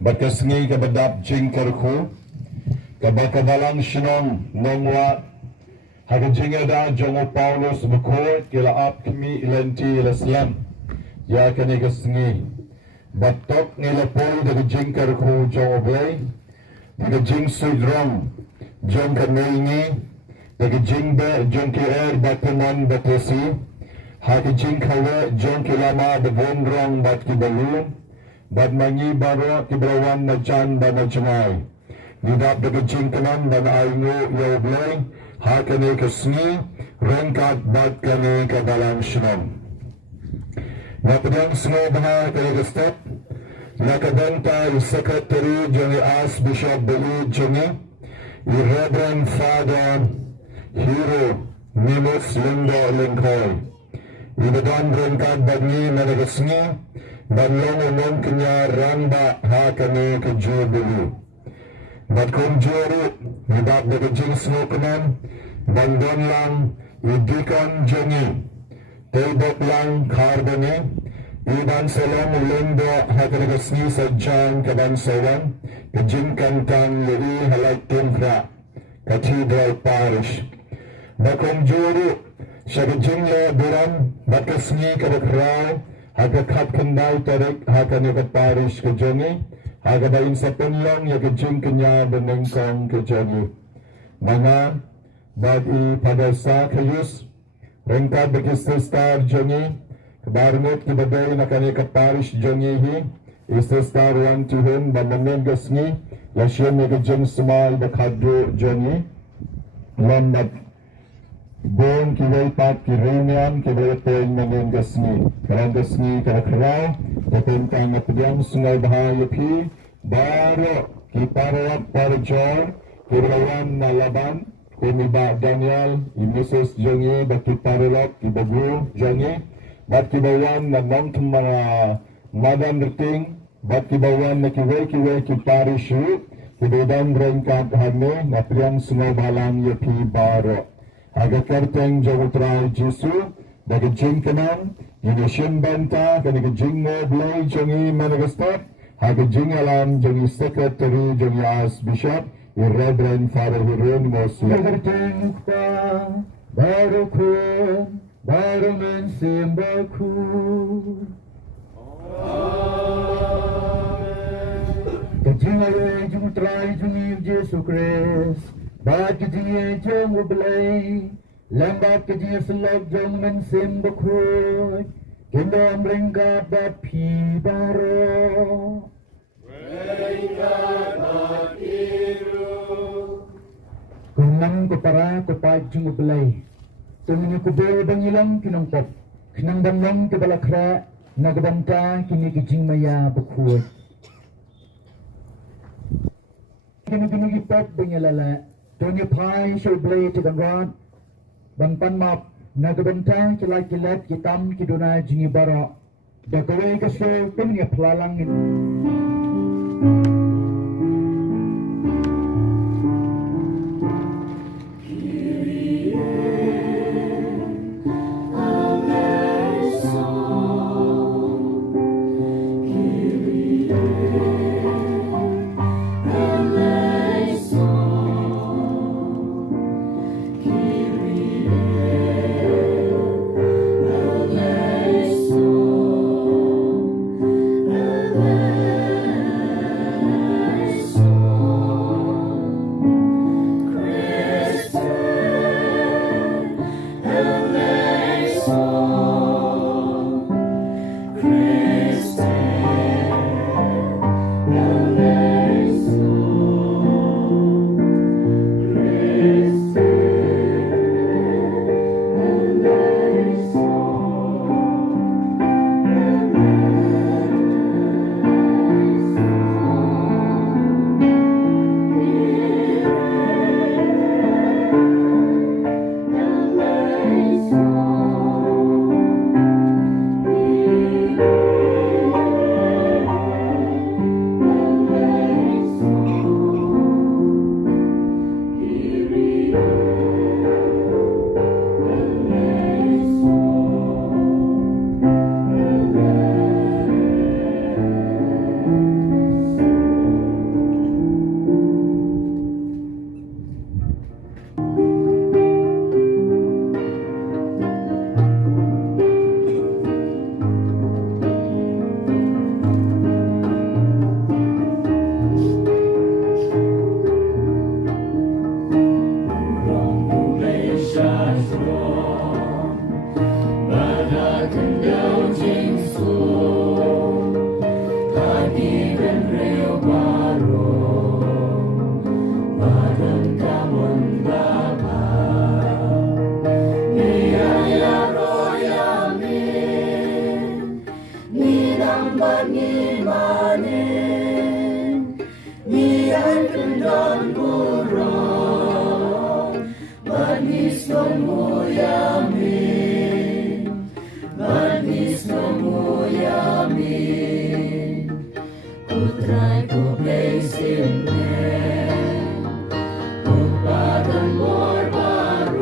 Berkesengi kebedap jingkarku, kebakabalang sinong nongwa, hagajing ada jongo Paulus bukut kila ap kami ilenti ilaslam, ya kani kesengi, batok ngilapoy daga jingkarku jongo blay, daga jing sudrong, jong kanaingi, daga jing be jong kier batuman batesi, hagajing kawe jong kilama dabondrong bat kibalun, bad mangi baro kibrawan na chan ba na chumay. Nidap daga jingkanan ba na ayngo yaoblay, ha kani kasni, rengkat bad kani kabalang sinom. Napadang semua baha kani kastap, nakadanta yung Secretary Johnny As Bishop Beli Johnny, yung Reverend Father Hero Nimus Lindo Lingkoy. Ibadan rengkat bad ni nanagasni, Banlong umum kenya ramba ha kami kejur dulu. Bat kum juru, nibab daga jing semua kenan, Bandon lang idikon jongi. Tebok lang karbone. Iban salong lendo haganagasni sa John Kabansawan. Kajingkantan lui halaitin fra. Cathedral Parish. Bakong juru siya kajingla buram. Bakasni kabakraw. Hagakat kandai tarik haganagat parish kajongi. Hagabain sa punlong yagajing kanya benengkong kajongi. Mga bagi padasa kayus. Rengka bekistar jongi. Kabarnut kibagay na kanikat parish jongi hi. Istar 1 to him bamanin gasni. Lasyon yagajing sumal bakadro jongi. Lambat. Bon kiway pat kirinian kiway poin manin gasni. Karang gasni karakaraw. Kapintang napidiyang sungai bahaya pi. Baro kiparawak parjor. Kirawan na laban. Kumiba Daniel. Imisos jongi bakiparawak kibagu jongi. Bat kibawan na nong mga madam riting. Bat kibawan na kiway kiparishu. Kibadan rengkat hame. Napidiyang sungai balang yapi baro. Aga karteng jawutray Jesu daga jingkanan yinishin banta kaniga jingmo blay jongi managastat haga jingalam jongi secretary jongi as bishop Reverend Father Hieronymus karteng pa baru kun baru men simbaku kajingale jawutray jongi Jesu Christ Bat kejiye jeng ublay, lambat kejiye selok jeng mensim bekut, gendam ringkat bat pi baro. Ringkat bat biru. Kunang kupara kupat jeng ublay, tungnya kubel bangilang kinangkop, kinang damlang kebalakra, nagabanta kini kejing maya bekut. Kini kipat banyalala. Tunya pai show blay to the rod. Banpan map nagabantang kilay kilat kitam kiduna jingi baro. Dagaway ka show tunya pelalang it. Simple, un padre por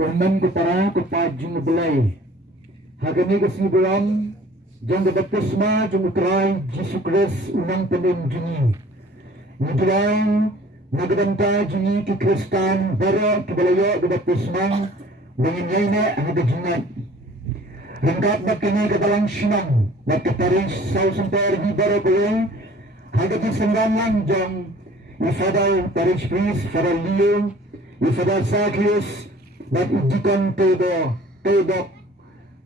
Kuanan kupara kupajing belai. Hagani kesiburan jang baptisma jang utrai Yesus Kristus unang penim jini. Nidrai nagadanta jini ki Kristan bara kibalayo baptisma dengan yaina hagajingat. Lengkap na kini kadalang sinang nagkataris sa usamper di bara kuya hagati sanggaman jang ifadal taris pris fadal Leo ifadal Sakius dan ujikan todo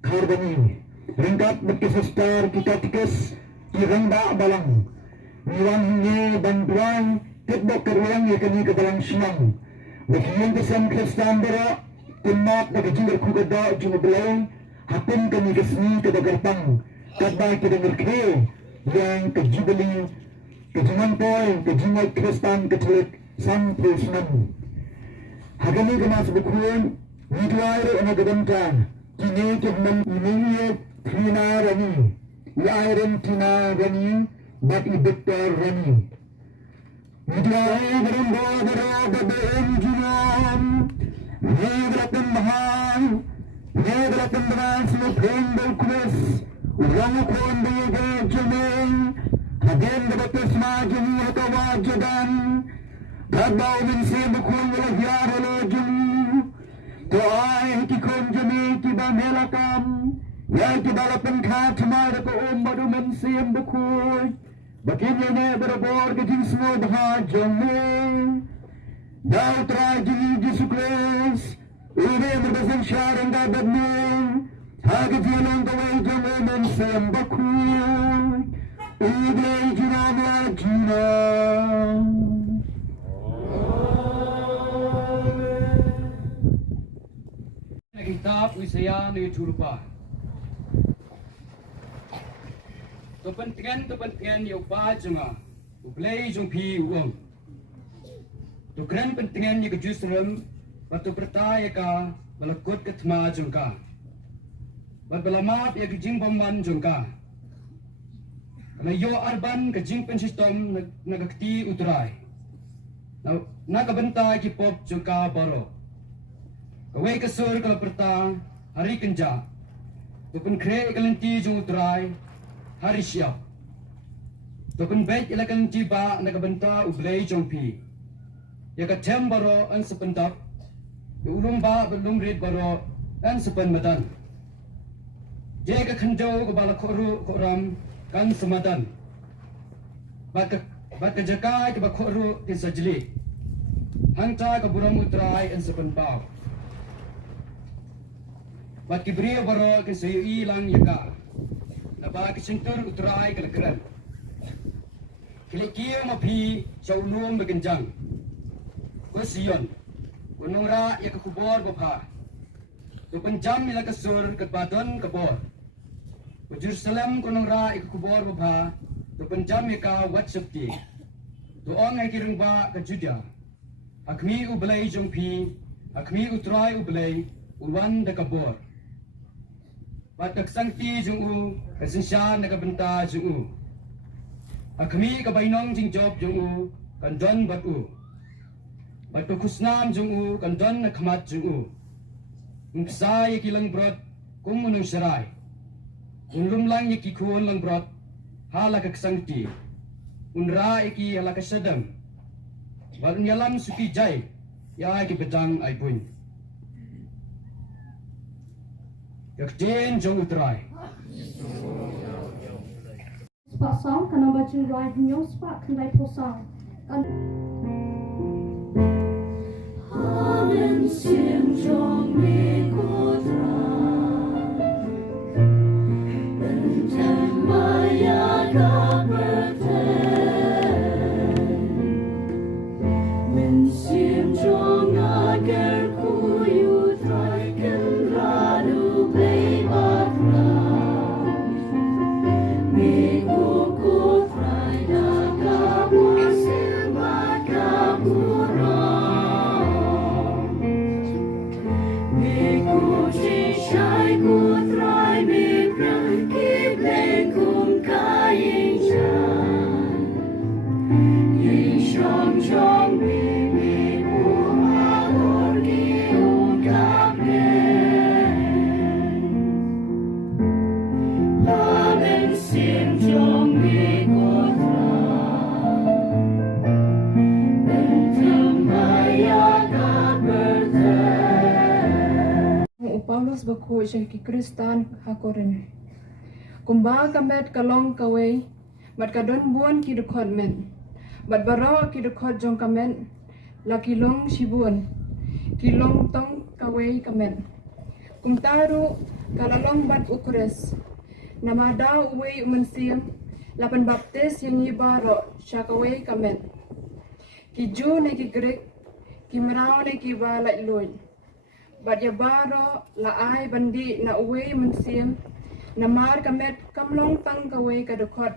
karbani ringkat berkesestar kita tikes iranda balang niwan hingi bantuan tibok keruang ya kini kedalang sinang bagian kesan Kristan bera timat nagajingar kugada jumabelay hapun kami kesni kedagarpang kadba kedengarke yang kejibali kejimantoi kejimai Kristan kecelik sang Krisnan Hagani kemas bukuan Nidwairo nagadanta kini kemam ini tina rani lairen tina rani bat ibektar rani Nidwairo berumba berada berenjinam Negratan mahal Negratan beras lukun berkulis Ulang ukun bega jemeng Hagen bebatas majeni atau wajadan Kadbau minsi bukun walahyar walajum To ay ki konjami ki ba melakam Ya ki balapan ka tumara ko umbadu minsi bukuy Bakin yane berabor gajing semua bahajang me Dau trajini Yesus Kristus Ube berbasan syarang gabad me Hagat yalang kawai jang minsi bukuy Ube jinam la jinam Kitab Yesaya ni Turpa. Kepentingan yang baca ublay jung pi uang. Tukran pentingan yang kejusrem batu pertaya ka melakut ketma jungka. Berbelamat yang kejing pemban jungka. Karena yo arban kejing pensistem nagakti utrai. Nagabenta kipop jungka baro. Kawai kasur kalau pertang hari kenja, tupun kre kalenti jung utrai hari siap. Tupun baik ila kalenti ba nagabenta ublay jung pi. Ya katem baro an sepentap, ulung ba belum red baro an sepen madan. Jika kenjau kebala koram kan semadan. Bat kejakai kebala koru tisajli. Hanta keburam utrai an sepen bau. Bat kibria baro ke sayu ilang yaka. Naba kesentur utrai kelekran. Kilikia mapi syawlum begenjang. Kusion. Kunura ya kubor bapa. Tu penjam ila kesur ke badan kebor. Jerusalem kunura ya kubor bapa. Tu penjam ya WhatsApp ti. Tu ong ay kirang ba ke Juda. Akmi ublay jungpi. Akmi utrai ublay. Ulwan de kabor. Batak sangti jungu kasinsya nakabenta jungu. Akmi kabainong jing job jungu kandon batu. Batu kusnam jungu kandon nakhamat jungu.Ungsay kilang brot kumunong saray. Unlum lang yaki kuon lang brot halakak sangti. Unra yaki halakak sadam. Balun yalam suki jay ya yaki bedang ay pun. Yakjen jong utrai. Spak song kan baca right nyo spak kan dai posang. Amen sim jong mi kutra. Bentem maya kaberte. Men sim jong again. Paulus baku ki Kristan hakoren. Kumba kamet kalong kaway, bat kadon buon ki dukot men. Bat baro ki dukot jong kamen, la kilong sibuan, kilong tong kaway kamen. Kumtaru kalalong bat ukures, namadaw uway umansiyam, lapan baptis yang ibaro siya kaway kamen. Ki Jew na ki Greek, ki maraw na ki balay loy. Bat yabaro laay bandi na uway umansiyam, namar kamet kamlong tang kaway kadukot,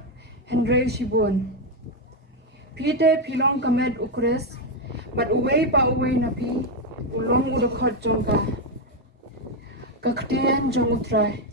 Henry Shibun. Pite pilong kamet ukres, bat uway pa uway na pi, ulong udukot jongka. Kaktian jong utray.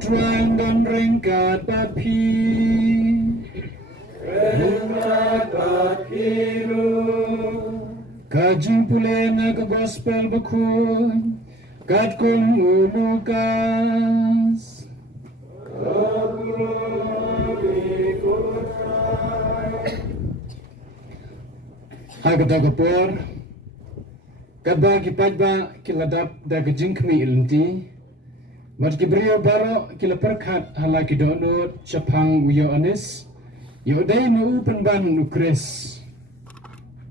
Trying dan ringkat papi, ringkat papiru. Kajing pule na ke gospel bakun, kat kung ulukas. Hagda kapor, kadba kipajba kiladap da kajing kmi ilenti. Mat kibrio baro kila perkat hala kidono chapang uyo anis yo dai no upen ban ukres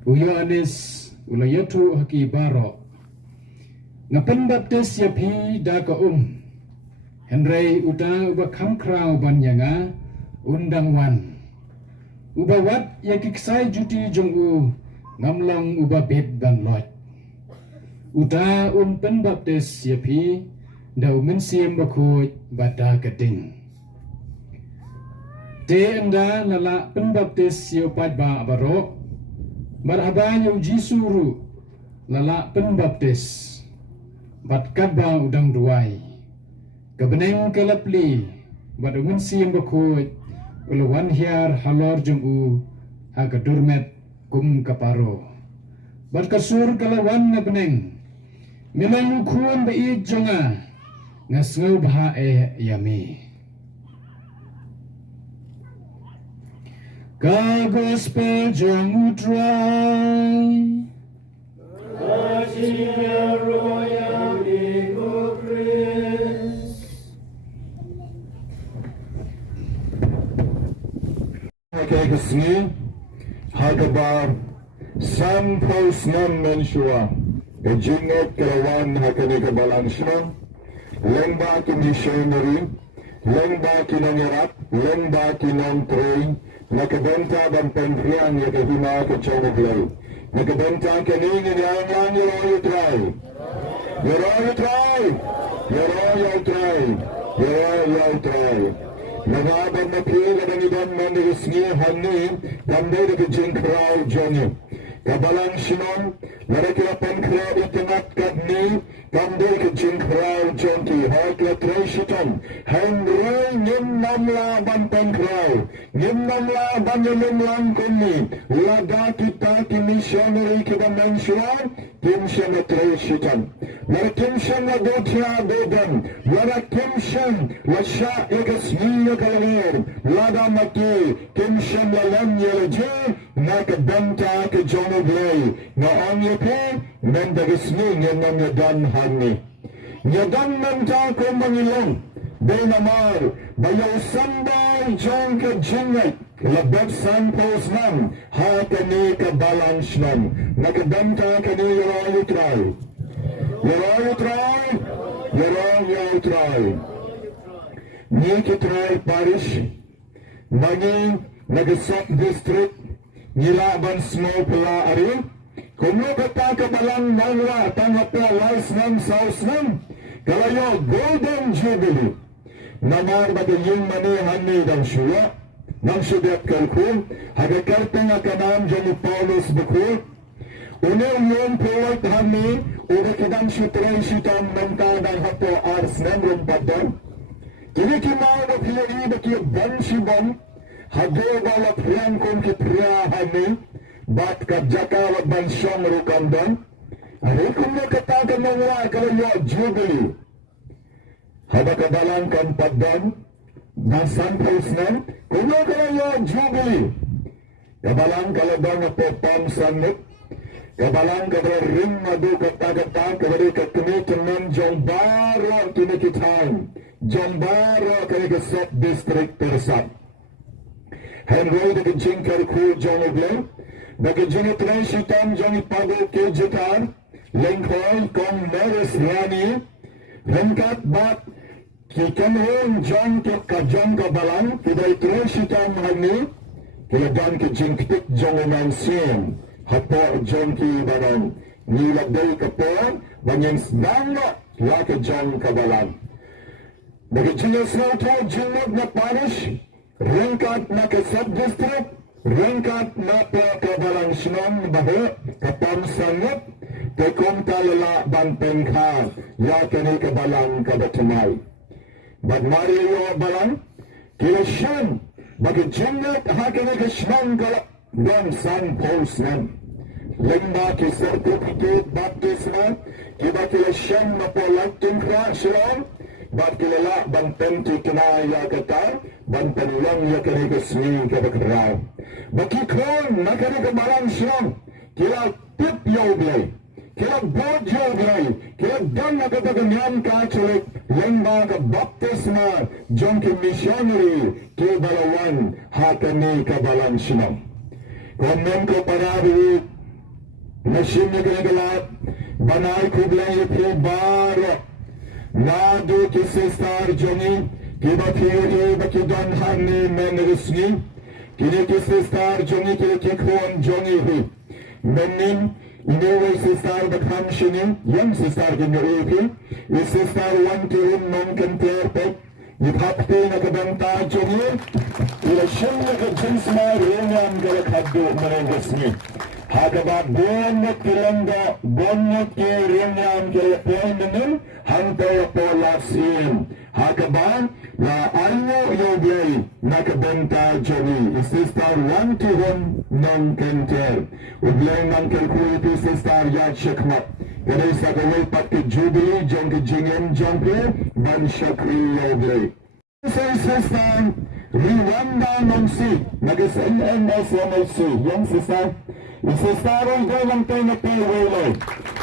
uyo anis ulayatu haki baro ngapen baptis ya pi da ka Henry uta uba kamkrau ban yanga undang wan uba wat ya kiksai juti jongu ngamlong uba bet ban lot uta pen baptis ya pi Dau mensiam bakut bata keding. Te anda lala penbaptis yopat ba abaro. Marhaba yu jisuru lala penbaptis. Bat kaba udang duai. Kebeneng kelapli. Bat mensiam bakut. Ulawan hiar halor jemu. Haga durmet kum kaparo. Bat kasur kalawan na beneng. Milang ukun bait jonga. Ngasngau baha yami. Ka gospel jong utrai. Asia roya di Kukris. Okay, kesini hagabar sampos nam mensua. Kejingot kelawan hakani kebalan sinong. Lengba ki missionary, lengba ki nangyarap, lengba ki non-train, nakabenta bang penfriang ya kahima ka chawuglay. Nakabenta ka ningin yang lang you try. You try. Nagabang mapila bang iban mandirisngi hani, kamday na kajing crowd dyan. Kabalang sinon, narakirapan crowd itingat kadni, kamday kajing crowd dyan ki, hakla tresiton, Henry ngim namla bantang crowd, ngim namla banyalim lang kuni, laga kita ki missionary kita mensuan, Kim Shem la Treshitan. Wala Kim Shem la Dotia Dodan. Wala Kim Shem la Sha Egasmiya Kalamir. Lada Maki. Kim Shem la Lanya la J. Naka Benta ka Jono Blay. Na Anya Pe. Menda Gismi Nyanam Yadan Hani. Yadan Menta ko Mangilong. Benamar. Bayaw Sambay John ka Jingay. Labab San Posnam. Hakani ka balance nam. Nakabenta ka ni Yoroy Try. Yoroy Try. Yoroy Try. Niki Try Parish. Maging Nagasok District. Nilaban Small Pala Ari. Kumukata ka balang nangwa. Tangapo Wise Nam South Nam. Kalayo Golden Jubilee. Namar bagayong manihan ni Dang Shua. Nang sudat kalkul, hagakartang akanam Johnny Paulus Bukul. Unang yung puwag kami, urakidang sutray sitam nangtadang hapo ars nemrum padon. Kinikimaw na piyai baki banshibam, hagawala priyang kong kipriyahani, bat kabjaka wa bansyong rukandon. Arikum na katagan ng wakalayo Jubilee. Habakabalang kan padon, Nasan Posnan, kuno kalayo Jubilee. Kabalang kalabang na po pamsanit. Kabalang kabala ring madu katagatan kabali kakamitan John Baro kinikitan. John Baro kanigasot district persat. Henry de Jinkar Ku John Ogle. Bagajini Trensitam John Ipago Kejitar. Lengkoy Kong Neres Rani. Rengkat Bat. Kikamron John John Kabalang. Kiday Trensitam Hani. Kiladan ke Jinktik John Omansim. Hapo John Ki Baran. Nilagday kapon. Banyang nangga. Laka John Kabalang. Bagajini Snauto Jinnog na Parish. Rengkat na ke sub-district. Rengkat na po Kabalang Sinong Bahe. Kapamsangot. Tekom talala banpengka. Yakani Kabalang Kabatumay. Bagmari yo Balang. Kilasyan. Bagajinnak hakani Kishnong Kalak. Don San Posnan. Lengba ki certificate baptismal. Kiba kilasyan na po lagtungkra silong. Bat kilala banpenti kinaya katar. Banpanulang yakani kasmi kabakaraw. Bakikon nakani Kabalang silong. Kila tip yoglay. Kila bod yoglay. Kila dan nakataganyan Catholic. Lengba ka baptismal. Jonki missionary. Kibalawan hakani Kabalang silong. Konon ko parari. Nasin niya kanagalat. Banay kublay ito baro. Nado ki Sister Johnny. Kiba piyuri bakidon hani menerisni. Kini ki Sister Johnny kilikikhuan Johnny hu. Menin. Iniwi Sister bakhamshini. Yang Sister kinuipi. I Sister wantirin non-conterpek. Ipapti na kabanta Johnny. Ilasyon na kajinsma ringan kalakado marengasni. Hagaba bonot kilanda, bonot ki ringan kalapoinanin, hantay po lasin. Hagaba na ayo yoglay nakabenta Johnny. Sister 1-1 non-kenter. Uglay ng kalkuliti Sister Yad Shakmat. Ganay sa kaway pati Jubilee, John Kijingen, John Pierre, Ban Shakri yoglay. Sister Rwanda Nomsi, nag-SNMS yung sister. Isistaro ito lang tayo na payway.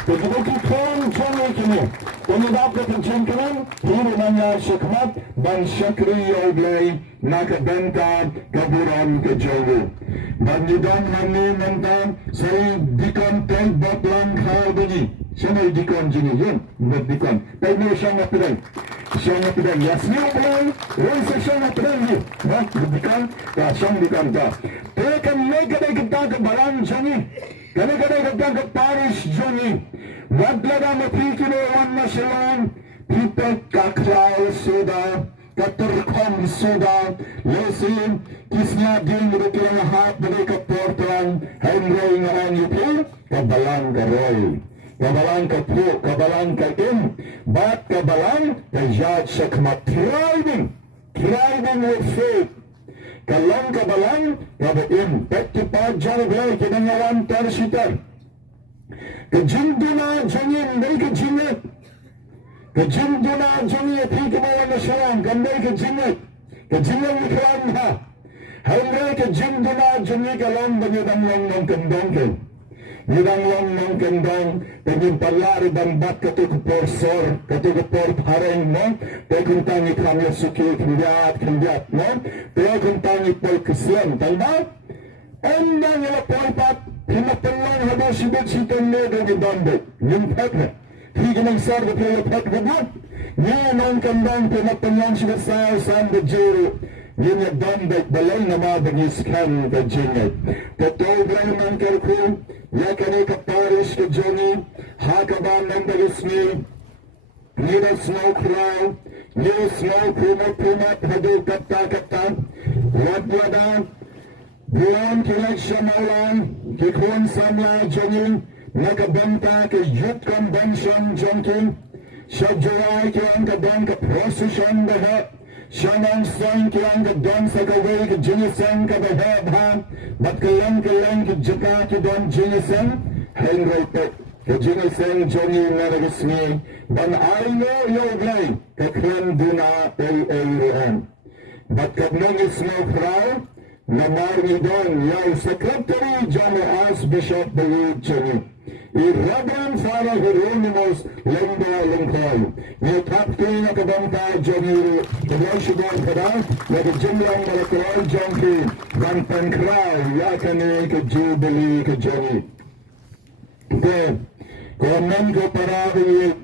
Pagkabuti kong Johnny kini. Kung dapat ang John kanan, hiro na niya Shakmat, Ban Shakri yoglay, nakabenta, kaburan ka Jogo. Bandidan hani nantan, say dikon tayo baklang harbani. Siya may dikon jini yun, not dikon. Tayo mo siyang napiday. Siyang napiday. Yasmi yung kulay, yun sa siyang napiday yun. Dikon, siyang dikon ka. Pero kanay kita Kabalang Johnny. Kanay kita ka Parish Johnny. Waglaga mapikinoan na silang. Pipet kaklay suda. Katurkom suda. Lesin. Kisnya din rukilang lahat. Bagay kaportan. Henry nga ang yupi. Kabalang karoy. Kabalang ka po. Kabalang ka in. Bat Kabalang. Kajad Shakmat. Thriving. Thriving with faith. Kalang Kabalang, kabain, pagkipag Johnny Blay, kinangawan tarsitar. Kejinduna jangin dari kejingat. Kejinduna jangin pi kemawan nasyarang gandai kejingat. Kejingat iklan ha. Hanggai kejinduna jangin kalam banyudang lang ng kendong ke. Yudang lang ng kendong pagimpalari bang bat katukuporsor katukupor pareng mo. Pekuntang ikamya suki kendiat mo. Pekuntang ipol kesyan. Tanda? Endang ila polpat pinapalang haba sibit sitan nedo ni Dambek. Yung pekna. Higinang sarga pila pekna mo. Yan ang kandang pinapalang sibit sa sanda jiro. Yun yung Dambek balay na mabagis kan ka jingit. Totoo naman karku. Yakani ka Paris ka Johnny. Hakaban ng bagis ni. Nina snow crow. Nina snow pumat hadu kata. Wadwada. Buwan election maulan, kikun samla jongin, nakabanta ke youth convention jongkin, syabjurai ke angka don ke procession behat, syanang sang ke angka don sakawai ke jenisan ke behat ha, bat kelang ke jeka ke don jenisan, Henry Pek, ke jenisan jongin naragismi, ban aino yoglay, ke klan duna LLM. Bat kabnong ismo frau, Namar ni Don, yang Secretary General Bishop Balut Chani. Reverend Father Hieronymus Lenda Lengkoy. Ni Captain na kabangka Johnny Kedoshigon Kada, na kajimlang malakawal Jonki, dan pangkraw, yakani ka Jubilee ka Johnny. Komen ko parari,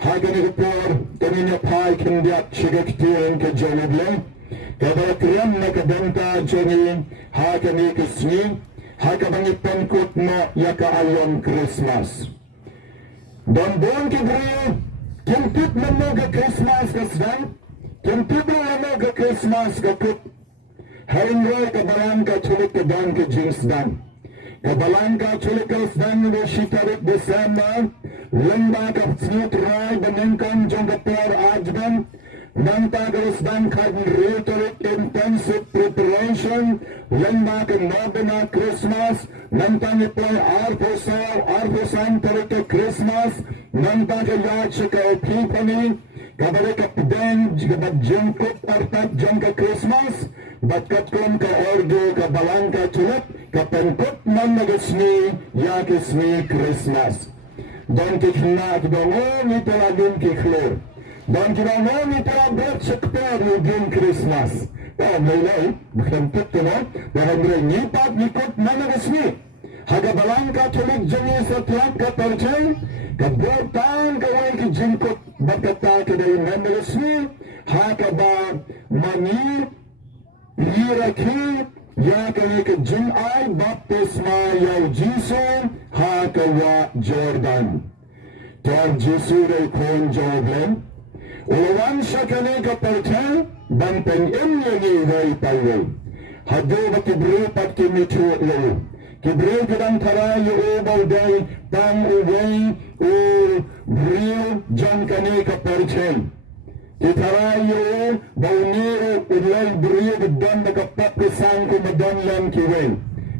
hagani ko por, kanina pai kindiat shigaktiyan ka Johnny Blay. Kabakriyan na kabenta Johnny, hakani kisni, hakabangipan kot na yaka ayon Christmas. Don bon kibri, kimpit na mga Christmas kasdan, kimpit na mga Christmas kakut, haringray kabalan ka chulik ka dan ka jingsdan. Kabalan ka chulik ka sdan na shitarik December, lamba ka snitray banengkan jong kapar ajban, Nantagas dan kan rhetoric intensive preparation lembak novena Christmas nantang play arposan terika Christmas nantang yat ka Epiphany kabare ka pden jika jengkut artat jengka Christmas batkat kom ka ordo ka balangka tulet ka penkut man nagasni yakisni Christmas don kikna kidongo ni talagin kiklor dan kita ni para bersektor di Christmas. Oh, mulai bukan itu no. Bahkan mereka pat ikut mana resmi. Haga balangka tulik jenis setiap kepercayaan. Kebuatan kawai ke jengkut berkata ke dari mana resmi. Haga ba mani liraki ya kini ke jengai baptisma yau Jisu haga wa Jordan. Tuan Jisu dari kon jawablen. Ulawan siya kani kaparta, banteng imyagi ray payway. Hado ba kibri pat kimitu lo. Kibri kadang tarayo ubaw day, pang uway, briyo, jan kani kaparta. Kitarayo, bauniro, ulay briyo, gudon nakapapkisan kumadon lang kiway.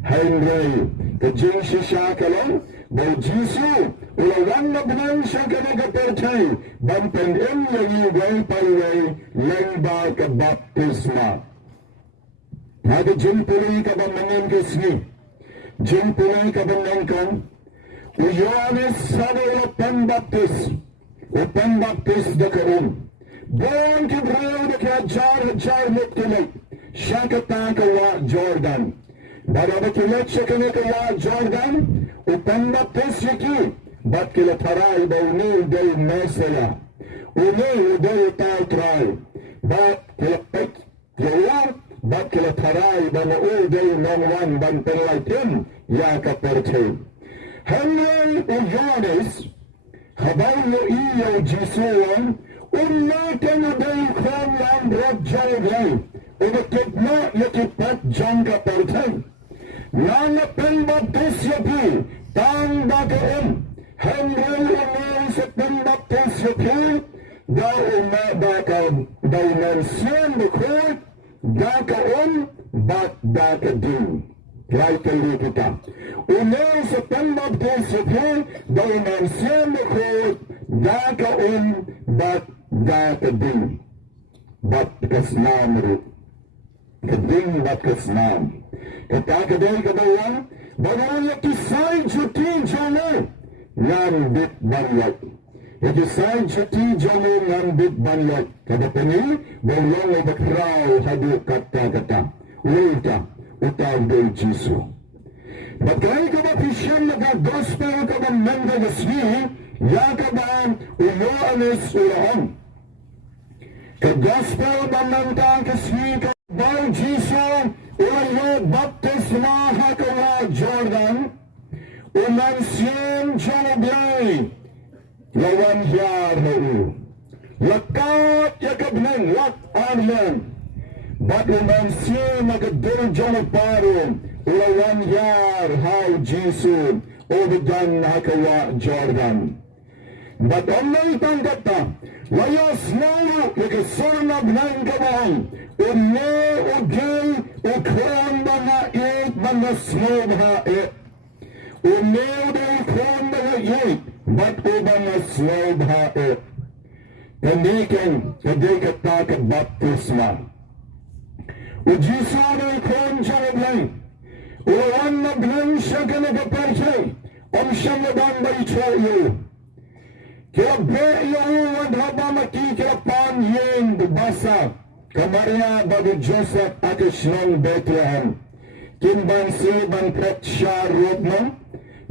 Henry, kajing siya kalong, Bau Jisu, ulawan na bunan siya kanagapertay, banteng imyagi ray payway, lengba ka baptisma. Naga jimpuli ka ba mangin kisni? Jimpuli ka ba nangkan? Uyoanis sana ula pembaptis. O pembaptis da kaun. Buwan kibrayo da kaya jar muktilay. Siya kataka wa Jordan. Bada ba kilat siya kanaka wa Jordan? O pembaptis yaki. Bat kila taray ba unil day mesaya. Unil day tao try. Bat kila pek yawar. Bat kila taray ba na uday nongwan ban penlaitin ya kapertin. Henry Uyonis, habaw no iyo Jisuan, unakan uday kwan lang rod jawagay. Umakit na yakipat jang kapertin. Nana penbaptis yapi, tang bakaon. Henry Uyonis sa penbaptis yapi, daw umabakaw, daw nansyan bukod, dakaon, bat dakadin. Lai kali kita. Unang sa pambaptis ko, daw man siyempre ko, dakaon, bat dakading. Bat kasnam ro. Kading bat kasnam. Katakading kadawang, bagay kisay jutin jano, nambit banyak. Kisay jutin jano, nambit banyak. Kadapani, bayang ay bakraw, hadu kata-kata. Ulita. Utaw day Jisu. Bagay ka ba pisyan nag-gospel ka ba menda gaswi, ya ka ba uloanis ulaon? Ka-gospel ba menda gaswi ka ba Jisu, ulayo baptisma hakawa Jordan, umansiyem janablay, lawan hiyar na u. Lakat yakabneng, lak arlen, Batu manusia maka derjana baru ulawan yar hau Jisu obedan hakawa Jordan. But online tanggata layas lalu yaka sorna bnang kabang unne ugay ukran bana it bana slob ha it unne uday ukran bana it but ubana slob ha it kandikan kadikata kabaptisma Jisu ay kon jarablan. Ulawan na blan siya ka nagaparchay. Om siya naban ba itoyo. Kaya beyo wadhaba makikirapan yin basa. Kamaria bago Joseph akisnong Bethlehem. Kimban si bangkat siya rubno.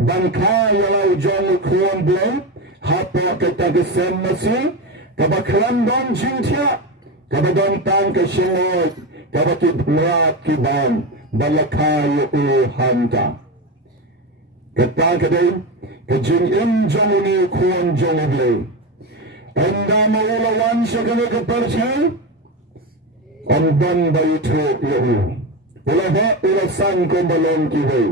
Bangka yalaw jong kuwan blay. Hapa katagasem masi. Kabakran don jintya. Kabadon tang kasyimoy. Kabakid merat kiban balakay uhanta. Katakaday, kajing imjamuni kuwan jongiblay. Anda maulawan siya kanagaparchay, amdan ba ito yahu. Ulaba ulasan kumbalong kiway,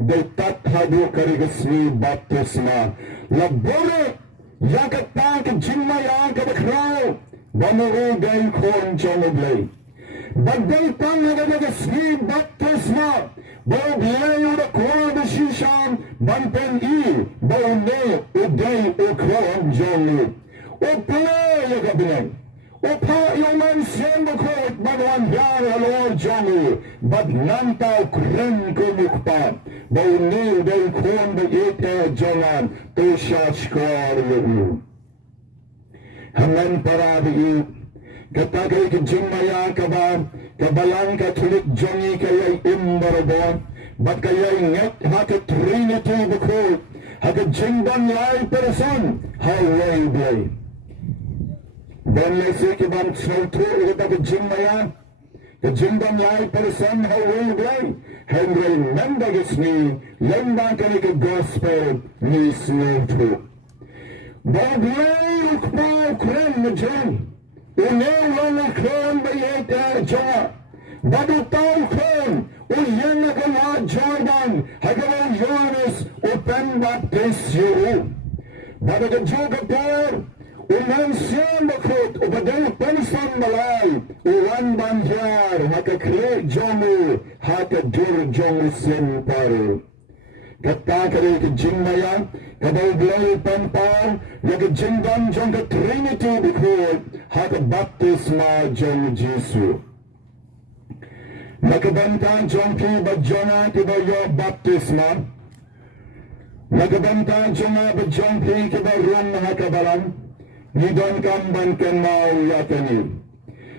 daytat hadu karigasmi baptisma. Labore, yakata kajing maya kabakraw, bamurugay kuwan jongiblay. Bagay pang nagagagasmi baptisma, baw biyayo na kuwan na sisyan, banpen i, baw ne, uday ukron jongi. Upa yagabinay, upa yung man siyembo ko, bagwan yara lor jongi, bagnantaw kren kumukpa, baw ne, uday kuwan na ite jongan, to siya skor yung. Hangan parabi i, Katagay kajimaya kaba, kabalang katulik jongi kayay imbarabon, bat kayay nget haka trinity bukod, haka jingban yay person, haway blay. Don lesi kibang snowto ikita kajimaya, kajingban yay person, haway blay. Henry mendagas ni, lembang kani gospel ni snowto. Baglay ukpaw kren na jen, Unew lang kron bayeta jawa. Badu tau kron. Uyen nagawa Jordan. Hagawa Johannes. Upen baptis yu. Badu gajoga por. Unan siyam bakot. Ubadang pansan balay. Uwan banjar. Haka kre jomu. Haka dur jomu sin paru. Katakari kajingmaya, kabablay pampar, nagajingdan jong ka Trinity bukod, haka baptisma jong Jisu. Nagabanta jong ki bajona kibayo baptisma, nagabanta jong ba jong ki kibarong haka balang, nidon kamban kenmaw yakani.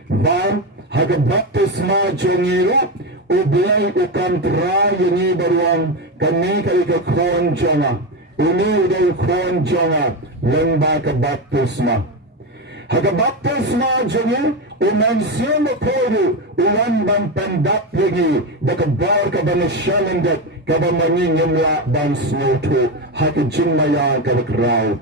Ba, haka baptisma jong iro, ublay ukantra yungi baruang kami kay kakron jonga. Uni uday kron jonga. Lengba ka baptisma. Haka baptisma jongi. Umansiya mo kodo. Uwan ban pandap lagi. Dakabar ka ba nasyalandat. Kaba maningin la ban snoto. Haka jingmaya ka bakraw.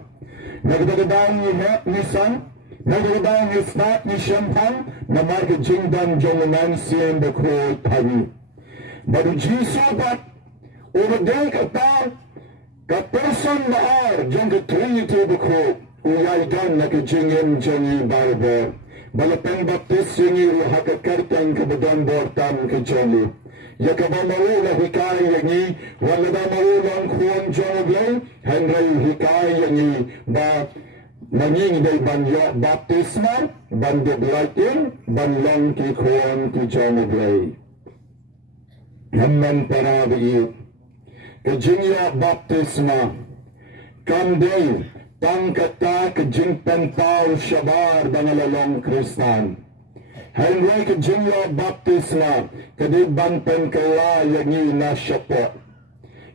Nagdagadang nisan. Nagdagadang isnat ni Shampan. Na marga jingdan jong umansiya mo kodo tabi. Baru Jisu bat. Umaday ka ta, ka-person maar, dyan ka Trinity buko, uyay dan nakajingin dyan yung barbar. balapang baptis yung hakakartang kabadan bortan ke joli. Ya kabamaru la hikai yang ni wala da maru lang kuan joli henry hikai yang ni ba nanging day banyo baptisma bande blaitin banlang ki kuan ki joli. Hamman para bi kejingya baptisma kamday pangkata kejingpan pau syabar bangalalong Kristan. Henry kejingya baptisma kediban penkala yangi na syapo.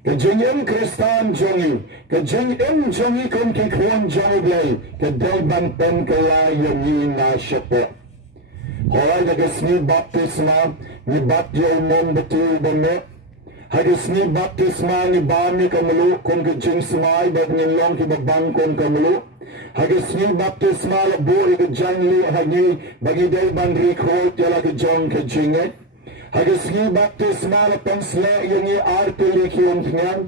Kejingyan Kristan jongi kejingyan jongi kon kikuan jongi kediban penkala yangi na syapo. Horay nagasni baptisma ni batyo mon betul banget. Hadis ni baptisma ni bami kamulu kung kajing sumay bag nilong kibabang kung kamulu. Hadis ni baptisma la buri kajangli hagi bagi day bandri kot yala kajong kajinget. Hadis ni baptisma la pansla yangi artili kiyong pinyan.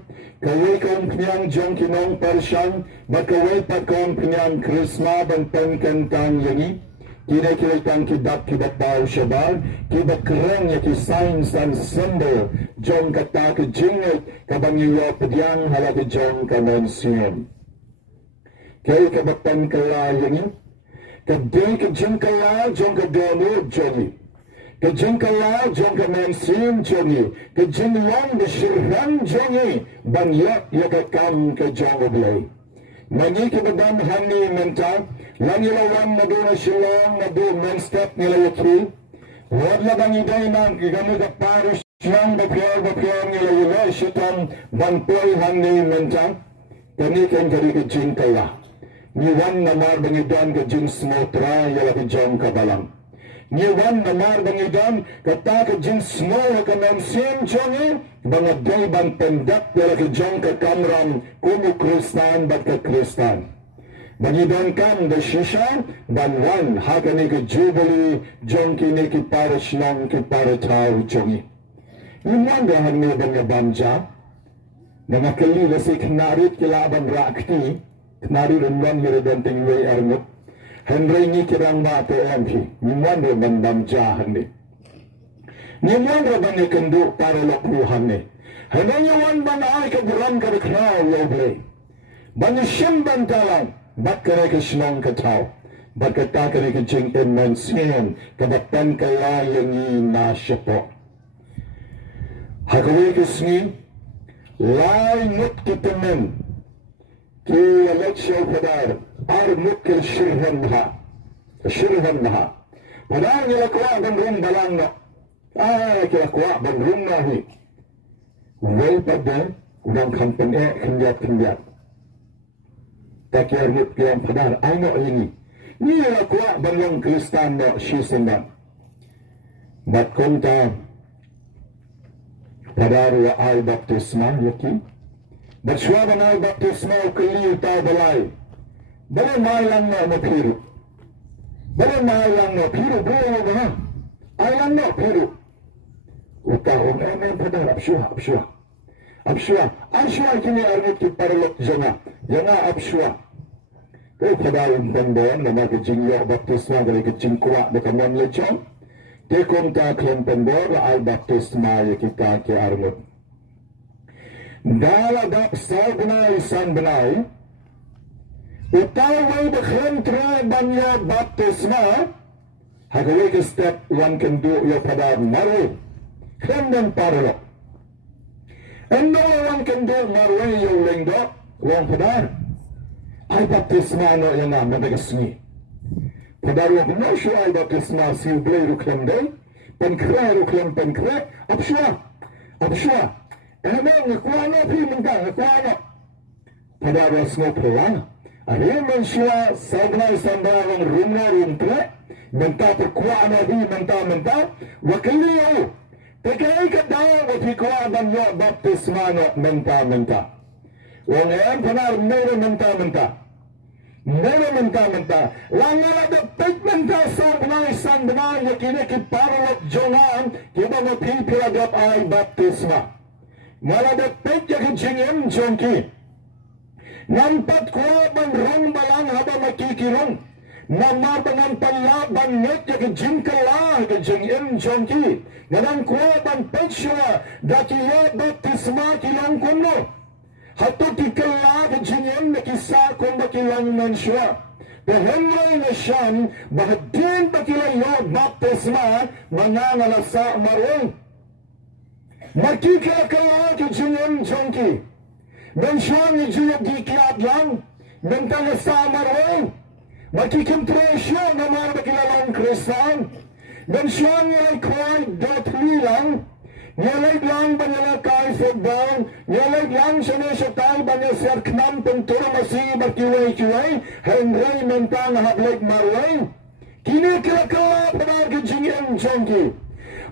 Kaway kong pinyan jong kinong persyan. Bakaway pa kong pinyan krisma bang pangkantang yangi. Kini kilitang kidat kibatbaw syabal, kibat kereng ya ki signs and symbol, jong kata kejinget kabangiyo pedyang hala kejong kamonsiyon. Kaya kabatan kala yangi, kadai kejing kala jong kadono jongi, kejing kala jong kamonsiyon jongi, kejing long besyirhan jongi, banyak ya kakam kejong oblay. Magi kibadam hani mentang, langi lawan nadu na silong nadu menstep nila yutri. Wadla bang iday nang igami kaparis nang bapyar nila yula sitang banpoy hani mentang. Kani kan kari kajing kaya. Niwan namar bang idan kajing smotra yala kajong kabalang. Niwan namar bang idan kata kajing smol kanan sim jongi. Bangaday bang pendak yala kajong kakamram kumu Kristan bat ka Kristan. Bangidan kan da shisha dan wan hakani ke jubilee jong kini ki parish nang ki paratau jongi. Iman da hanni bang banja. Mga kalila si knarit kilaban rakti. Knarit unwan hiradan tingway arngot. Henry ni kirang mate empi. Iman da bang banja hanni. Niman rabang ikandu para lakruhan ni. Hanya yawan bang ay kaguram karakraw yoble. Bang isyamban talang. Bat kare ke sinong kataw. Bat kata kare ke jing imensiyan. Kabatan kaya yangi na syapo. Hakawi kisni. Lai nut kitamin. Ki alexyaw padar. Ar nut kil shirhan ha. Shirhan ha. Padar nilakwa bang rin balang na. Kilakwa bang rin nahi. Way pada. Udang kampan kendiat. Takiar hit kiyang padar. Ano ini. Nilakwa bang yung Kristan na shisindan. Bat konta. Padar wa ay baptisma. Yaki. Bat siya bang ay baptisma o kaliw tao balay. Balay maalang na mapiru. Balay maalang na piru. Buo mo ba? Alang na piru. Utahong padar. Absyua kini arnut ki parlok janga absyua. Kau padar umpandon nama kejingyo baptisma dari kejingkwa bekamon lechong. Tekom ta klem pendor al baptisma ya kita ki arnut. Dala dap sal benai san benai. Utawai beklem try banyo baptisma. Hagawai ke step one can do yo padar maru. Klem dan parlok. And no one can do marway yung lingdo. Wang padar. Ay baptisma no yung naman nagasni. Padar wang no siya ay baptisma si Ublay ruklem day. Pankre ruklem pankre. Absyua. Ngakuha no pi mintang. Ngakuha no. Padar was no pala. Ari man siya sagnay sandarang room na room tre. Menta perkuha no hi menta. Wakiliyo. Tekai ka daw wapikwa banyo baptisma no menta. Wang yan panar mero menta. Langala da pek menta san benay yakini ki paralot jonan kiba mo pipilagap ay baptisma. Mala da pek yakijingin jongki. Nampat kwa bang rong balang haba makikirong. Nama dengan palaban net ya ke jingkala ke jingin jongki. Ngadang kuaban pechua daki ya baptisma kilang kuno. Hatu kikala ke jingin na kisah kumba kilang mensua. Pehemray na siyam bahadin pa kilang ya baptisma manangalasa marong. Makikala ke jingin jongki. Mensua ni juya dikiat lang. Mentalasa marong. Makikimpresyo naman makilalang Kristan. Dan siya nilay ko'y dotli lang. Nilay lang ba nila kay football? Nilay lang siya na siya tayo ba niya sir knam pentura masih berkiway-kiway? Henry mentang hablag marway. Kini kila-kila padar ke jingin jongki.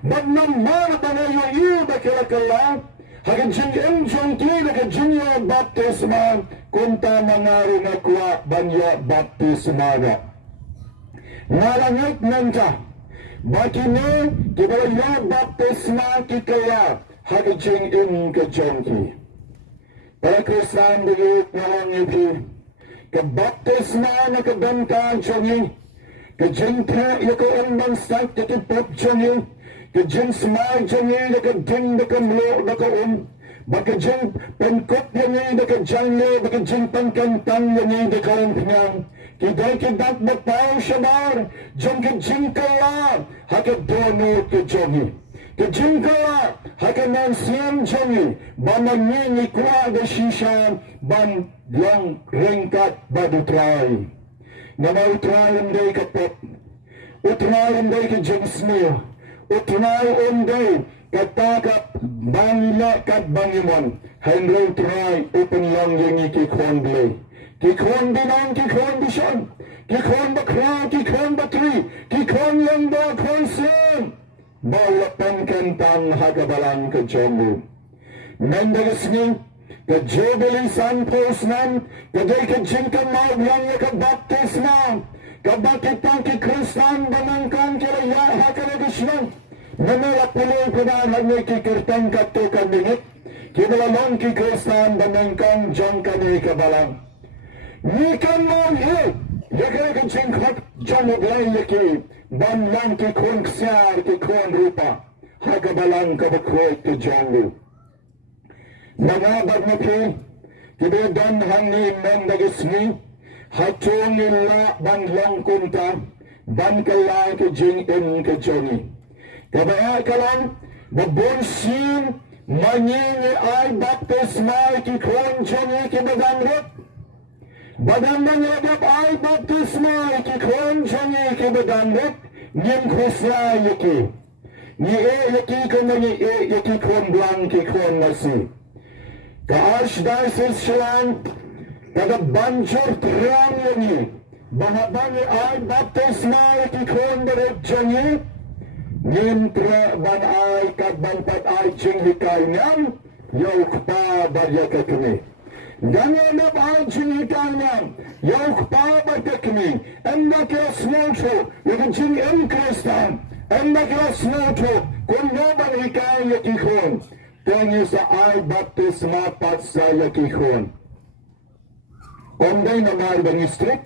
Badnamar ba na yung iba kila-kila? Haga jingin jongki naga jingyo baptisma. Kunta mangaro na kuwa banyo baptisma na. Narangit nanta. Bakini kibalayo baptisma kikaya. Haga jingin ka jongki. Para Kristan bigit na lang ipi. Ka baptisma na kadamka jongi. Ka jingta yako umbang sak yakipop jongi. Ka jing smay jongi yaka ding yaka mlo yaka Baka jing pengkot yang ini dekat jangnya, baka jing pengkentang yang ini dekat pinang. Kidai kidak batau syabar, jong ke jing kala, haka dono ke jongi. Ke jing kala, haka nansiam jongi, bamannya ni kuah de shisha, ban yang ringkat badu trai. Nama utrai umday kapot, utrai umday ke jing smil, utrai umday, katakap bangila kat bangimon Henry try open lang yang kikon blay kikon binang kikon bishon kikon bakra kikon batri kikon yang ba konsen bawlapan kentang hagabalan ke jombu mendagasni ke jubilee sampos nan kadai ke jingkan maub yang ke baptisma kabakitang ki Kristan banangkan kiraya hakanagasnan Menolak puluh penahan ni kikirtang katukan dingit. Kibalalong ki Kristan banangkang jong kani kabalang. Ni kan mo hiyo. Yakay kan singkot jong uglay yaki. Banlang ki kun ksiyar ki kun rupa. Hagabalang kabakroy ki jonglu. Nangabag mo ki. Kibadan hangi mendagisni. Hatong ila banlang kunta. Bankala ki jing in ki jongi. Kabaya kalang babonsin manyingi ay baptisma ki kon jongi ki badangrot. Badandang lagap ay baptisma ki kon jongi ki badangrot. Nim kusla yaki. Ni yaki kon ni yaki kon blang ki kon nasi. Ka archdiocese silang kada banjur terang yani. Bahabang ay baptisma ki kon derek jongi. Nintra ban ay kadbanpat ay jinghikay niyam, yauk pa barya kakmi. Ganyanap ay jinghikay niyam, yauk pa barya kakmi. Enda kaya smoto, yakin jing em Kristan. Enda kaya smoto, kung noban hikay yakikon. Tengi sa ay baptisma pat sa yakikon. Onday namar bangi strip,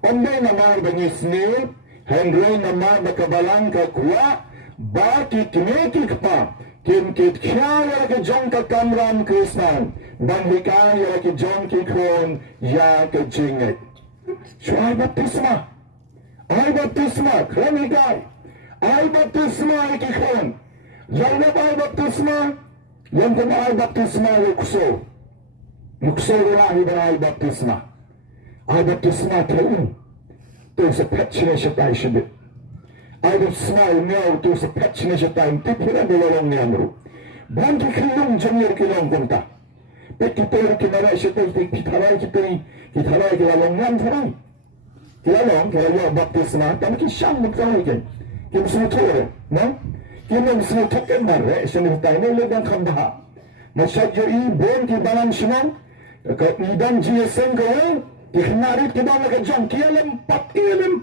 onday namar bangi snail, Henry nama bakabalang ka kuwa, baki kinetik pa, kimkit kaya ke jong ka kamram Kristan, dan hikaya ke jong kikon ya ke jingit. So ay baptisma, kran hikay, ay baptisma ikikon, yang na ay baptisma, yang kuma ay baptisma yukso wala ay baptisma kaun. There's a patchiness at I should be. I would smile now, there's a patchiness at time. Tipura belalong ni Amro. Bantu kilong jangir kilong kunta. Pek kita kinara siya tayo, kitaray kilalong yan taray. Kilalong baptisma, kami kisang magtaray kin. Kim sumutore, no? Kim sumutukin na re, sinutay na ilang kambaha. Masyadyo ibon, kibalang sinong, idan GSM kayo, Iknarit kita nakajang kialam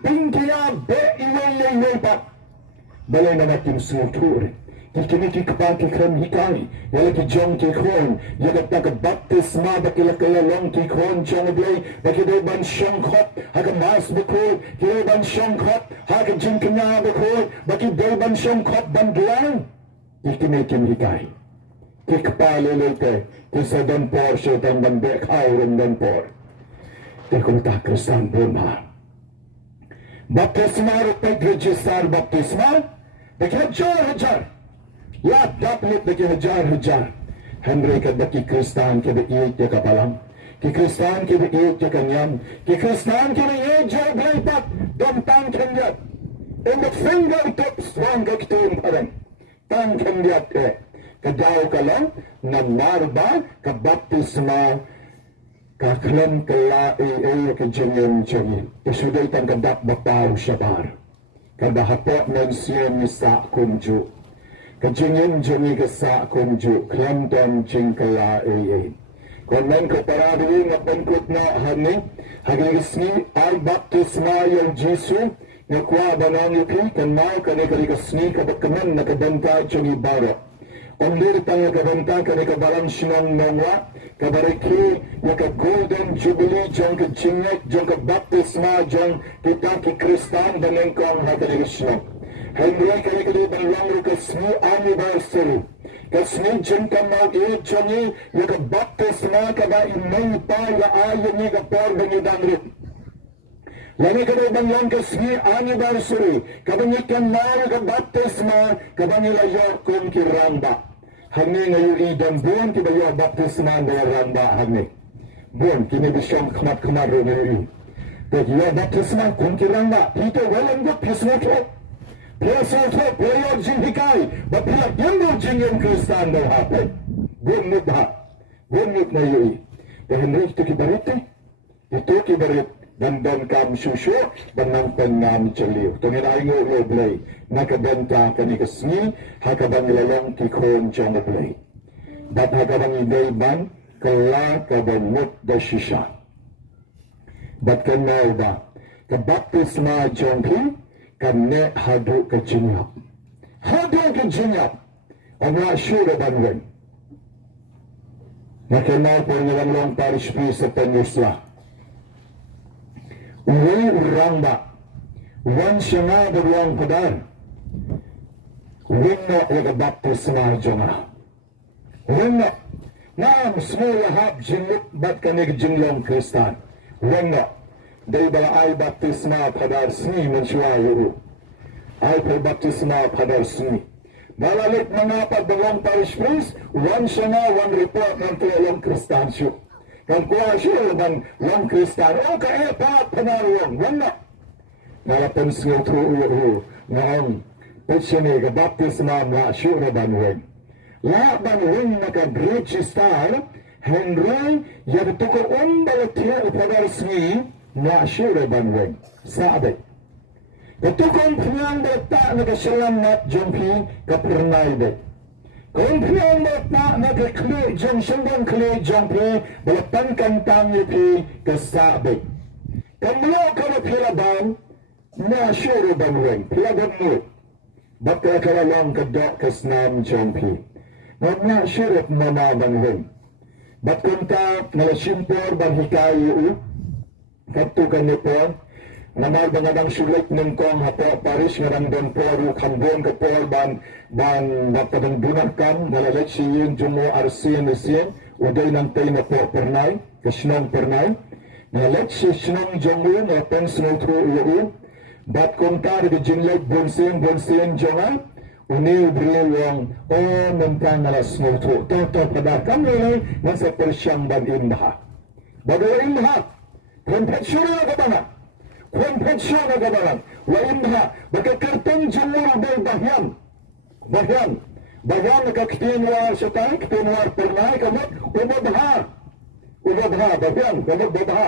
ping kaya be iway pat. Balay na natin sutur. kini kipang kikrem hikai yala ki jong ki khon yaga tak baptisma bakila kala long ki khon jong blai bakide ban shong khot haga mas bako kile ban shong khot haga jing knya bako bakide ban shong khot ban dlang kini kim hikai kipale lete kisadan por syaitan ban be khau rum dan por tekun tak Kristen Burma baptisma rupai register baptisma hajar ya dapat bagi hajar Henry ka baki Kristen ke be iit ya kapalang ki Kristen ke be iit ya kanyam ki Kristen ke be iit ya gaipat dom tang kanyat in the fingertips wang ka kitim parang tang kanyat kadaw ka lang na marba ka baptisma kaklan kala ka jengin jengin isuday tang kadak bataw syabar kadahapo ng siyem sa kunju kajingin jengi kasa kunju klanton jingkala konon ko paradi nga pangkut na hani hagigisni al baptisma yung Jesu nga kwa banang yuki kanmao kanigasni kabakaman nakabanta jengi baro ondir tanga kabanta kanikabalang sinong nongwa kabariki yaka golden jubilee jong kajingit jong kabaptisma jong kita ki Kristan banengkong hakanigasno Henry kali balang kasni anniversary kasni jengka mau jongi yaka baptisma kaba inay pa ya ayon ni kapor bangi dangrut lani kali balang kasni anniversary kaba ni kanal yaka baptisma kaba nila yokong kiramba hangni ngayon idang buwan kiba yung baptisma ng ramba hangni buwan kinibisyong kamat rin ngayon pero yung baptisma kung kiramba pito walang yung pismo ko Piyasoto, piyayor jinghikai, bapiyak yendo jingin Kristan daw hapay. Gunmut na yui. Dahil ito kibarite, ito kibarit, dandan kam suso, banang pangam jaliw. Tungin ay ngo oblay, nakabanta kanikasni, hakabang ilalong kikon jong oblay. Bat hakabang idayban, kala kabamut da shisha. Bat kanaw ba, kabaptisma jong pi, kane hadu ke jinyap. I'm not sure about when. Nakenal po nilang long parish priest sa Penyusla. Uwi urang ba? Wan siya nga daruang padar. Wino yaga baptisma jonga. Wino. Naam small lahap jinluk bat kanig jinlong Kristan. Wino. Day bala ay baptisma padar sni mensyuayu. Ay per baptisma padar sni. Balalit mga pagbalong parish priest, one siya na, one report ng tulong Kristansyo. Kung kuha siya ng long Kristan, o pa panarong, wala. Nalapan siya tuyo ngayon, pitsini ka baptisma na siya na banweng. Lahat banweng naka-register, Henry, yagto ko balatya padar sni, na siya na banweng. Sabi. Ketukong pinang bata nagasilang nat jompi kapurnay bet. Kung pinang bata nagakli jom siyang kli jompi balapan kantang yupi kasabi. Kamlo ka na pilabang na sure banweng pilabang mo. Baka karalang kadok kasnam jompi. Na sure mama banweng. Bat kunta nalasimpor banhikayu katukan nipon. Namal bangadang sulit ng kong hapo paris ngarang don poru kambon ke por ban napadang bunak kam nalalit siyin jumo arsiyan isiyan uday ng tay na po pernay kasinong pernay nalalit si sinong jumo napen sinotro uyo bat kontar di jinlek bonsiyan jonga uniw brilwang o nantang nalas sinotro toto padakam nilay nasa persyang ban imbaha bagawa imbaha konpetsyon na kabangan konpensyon na gabalan wa imha baka kartong jumuro day bahyan nakakitinwar sa tayo kitinwar pernay kamot ubabha bahyan kamot babha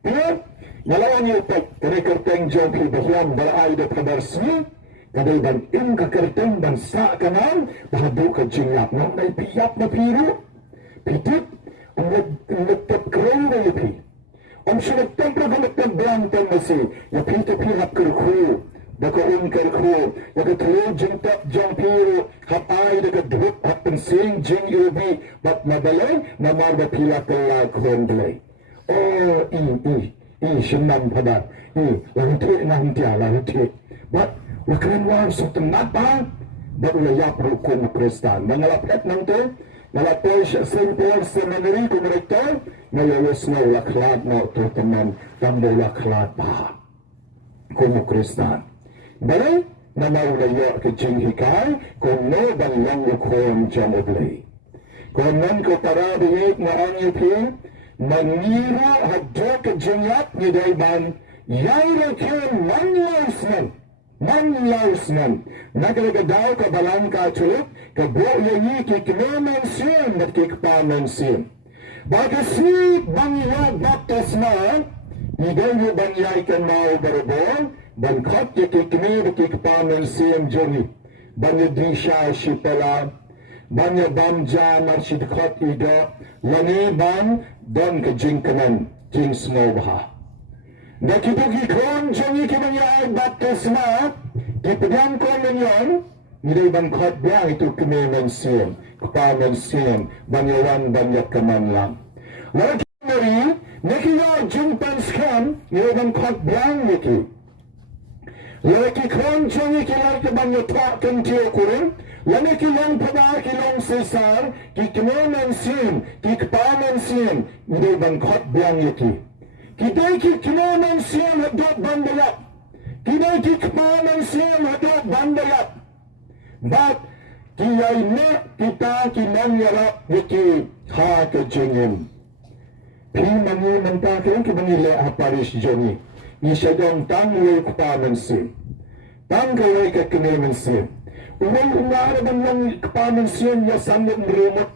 pero nalawan yung pag kanay kartong jumpi bahyan balaay da padarsni kaday ban im kakartong bansa kanan bahado ka jinglap nang may piyap na piro pitit ang nagtapkraw na yupi Om sunod templo gamit ng blantan na si Yapito pihak kerukhu baka unkar ko baka tulu jing tap jong piro hap ai baka dhup hap pensing jing ubi bat madalay na marba pila kala kon blay i shinam pada lang te na huntia lang te bat wakran war so tengat ba bat ula ya perukun kristan mangalapet nang te nalapoy siya Paul Seminary kung rektor ngayos na ulaklat na ito teman tambo ulaklat ba kung kristan balay na maulayo ke jing hikay kung no balang ukon jang oblay kung nan ko parabiyik na ang ipin manira hadyo ke jingyap ni dayban yayra kyan manlausnan nagalagadaw ka balang ka tulip ka buoyayi kikmemen siyem at kikpamen siyem bakasni bangyag baktas na igay yu banyay kan mao barabon bankot kikikme kikpamen siyem joni banyadri siya shipala banya bamja marshidkot ida lani ban don ka jingkanan jing snowbaha nakibugi kon jongi kibanyay baptisma kipagam kon ninyon nilay bangkot biang itu kememen siyem kepamen siyem banyawan banyak keman lang lagi meri nakiyo jumpan skam nilay bangkot biang niki lagi kon jongi kilay kebanyak tak kentiyo kurin lagi kilong pada kilong sesar kikememen siyem kikepamen siyem nilay bangkot biang niki Kidai ki kinaman siyam hadot bandayat. Kidai ki kamaman siyam hadot bandayat. But kiyay na kita kinangyarap yaki ha ka jingim. Pimangi mantakin ki manila haparis jongi. Ni siya dong tangway kamaman siyam. Tangway ka kinaman siyam. Umay umaraban lang kamaman siyam ya sangat merumot.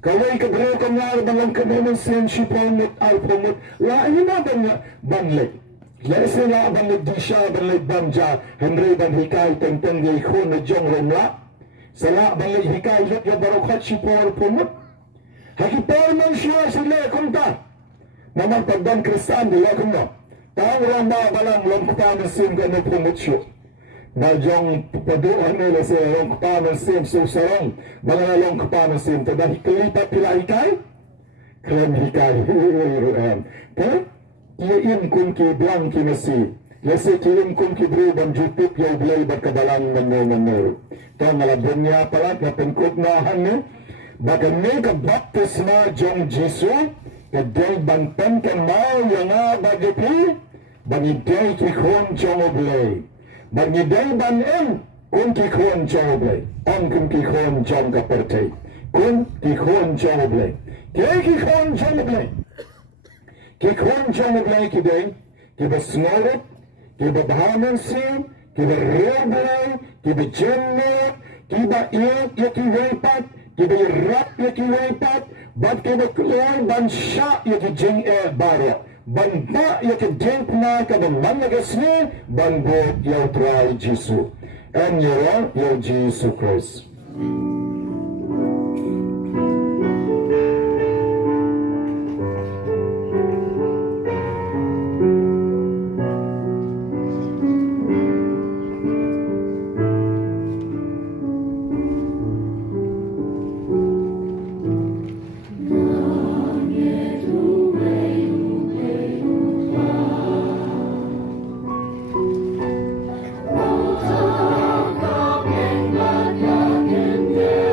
Kawai ka bro ka nga balang kanaman siyan si pomot alpomot la ina banya banlek lese la banlek di siya banlek banja henry ban hikay tenteng gay khon na jong romla sala banlek hikay lut ya barokat si pomot hakipol man siya sila kumta naman pagdan kristan dila kumno tang ramba balang lom kupaman siyan ka na pomot siya na jong paduan nila sa long kapaman sim susarong mga long kapaman sim to dahil kalipat pila hikay krem hikay pero iyan kun ki blang kinasi lesi kilim kun ki bro ban jutup yaw blay barkabalang manyo to malabon niya palat na pengkot na hangi bagan may ka baptisma jong jisu kaday bantan ka mau yang bagipi bangiday kikon jong oblay Bangidai ban em kun ki khon choble on kun ki khon chom ka pertai kun ki khon choble ke ki khon choble ki dai ki besnoret ki bebahamen sim ki beroble ki bejenne ki ba iet ye ki weipat ki be rap ye ki weipat bat ki be kloy ban sha ye ki jing e baro ban ba ya ke jeng na ka ban man ga sni ban go ya trai jisu en yo jisu Christ Yeah.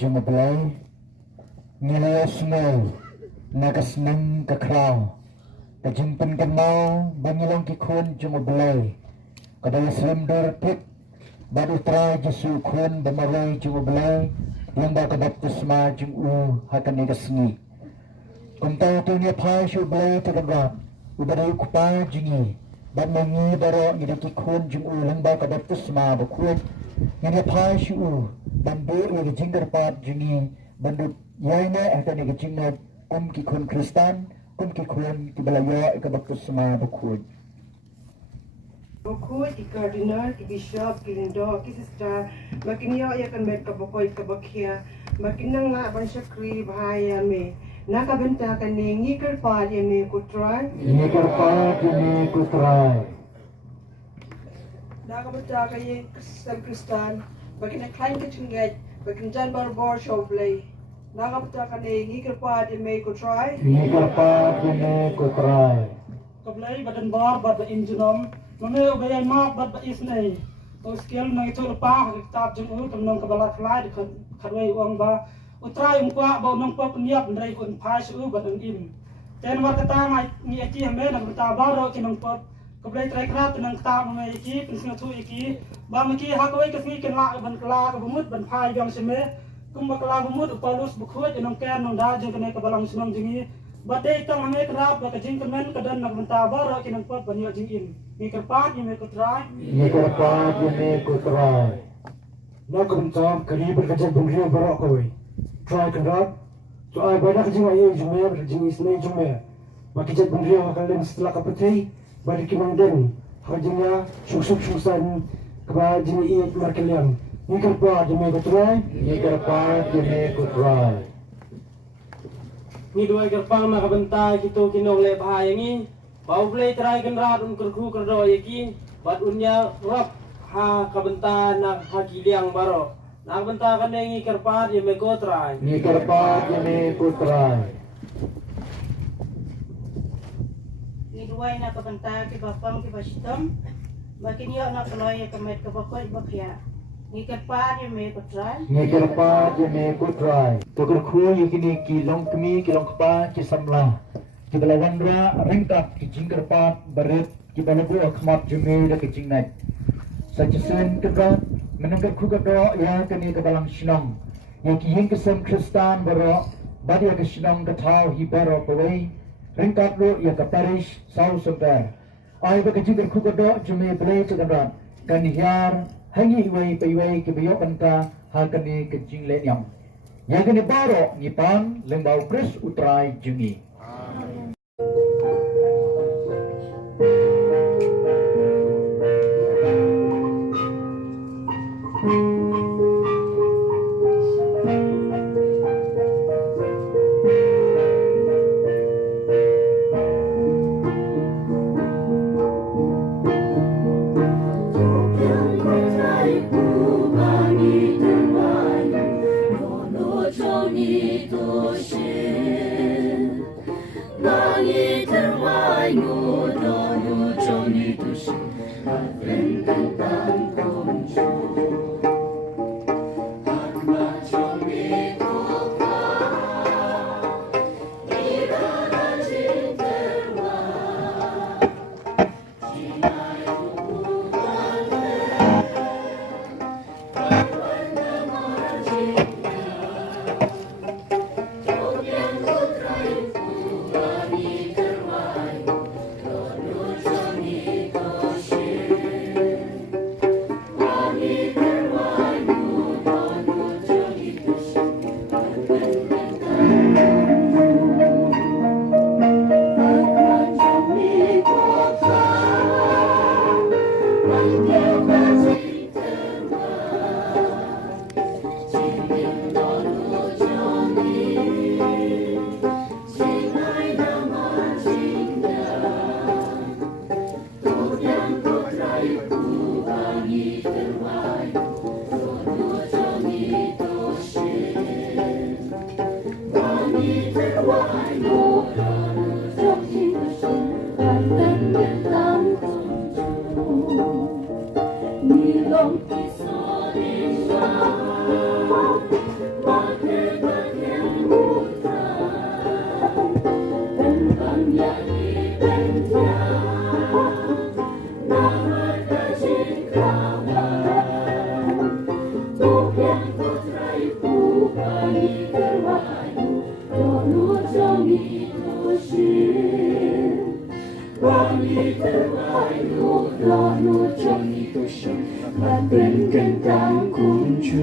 Jumablay, nilai semua, nagas nang kekrau, kajimpan kenal, banyilong kikun Jumablay, kadang selendur pik, baru try jesu kun bamaray Jumablay, yang bakabaptisma jung hakan nigasngi. Kumta tu niya pa Jumablay tagagat, ubaray kupa jungi, bamangi baro ngidakikun jung lang bakabaptisma bakun, niya pa bandu yang jinggar pat jungi bandu yaina akan yang jinggar ki kun Kristan ki kun ki balaya ka baptisma bakun Bukut, ki kardinal, ki bishop, ki lindo, ki sister, makin yo ya kan bet ka bokoy ka bakya, makin nang nga ban syakri bahaya me. Nakabenta kan ni ngikar pa ya me kutray. Nakabenta kan ni Kristan, makin ang klein kitchenget, makin jan barbor showplay. Nakabenta kan ni ngikar pa ya me kutray. Kablay badan bar bad injunom. Mami ubay ma bad isnay. O skill na ito pa kitab jung tamnong kabalat fly kadway uang ba. Utray umpa ba nong pa punyap ndray kun pas bad im. Ten war kata ni aci hame na baro kinong pa kablay try krat nang kata mo iki pinsna tu iki ba maki hakaway kasni kenla ban kala bumut ban phai jong seme kum bakala bumut upalus bukhoj nong kan nong da jung kene kabalang sunong jingi badai tang hame krap ba kajing kemen kadan nak baro kinong pa ban yo jing im. Nikerpat yang mekutrai. Nak kencang kali berkaca bungkir barok kau. Try kerap. So I banyak jing ayah jume berjing isnai jume. Makicat bungkir kalian setelah kapatei balik kimang den. Hajingnya susuk-susan kepada jing iat markelian. Nikerpat yang mekutrai. Ni dua gerpang makabentai gitu kinong le bahaya ni. Bau play try kenrat kerku kerdo yaki bat unya rap ha kabenta nak hakiliang baro nak benta kan ngi kerpat ye me go try Ni dua na kabenta ki bapang ki bastom. Makin yo na kloy ka met ka bakoy bakya. Ngikat pa yung may kutray. Ngikir pa jeme kutrai. Tukar khu yikini ki long kmi ki long kpa ki samla. Ki balawandra ringkap ki jingkar pa baret ki balabu akhmat jeme da ki jingnai. Sajasen kebrat menangkap khu kado ya kani kebalang sinong. Yang ki ying kesem Kristan baro badia ke sinong ketau hi baro pawai. Ringkap lo ya ke parish sau sumber. Ai ba ke jingkar khu kado jeme belai cekadrat. Kan hiar hangi iwai paiwai ke bayo banta hakani ke jing lenyam. Yang kini baro ngipan lembau Kris utrai jungi.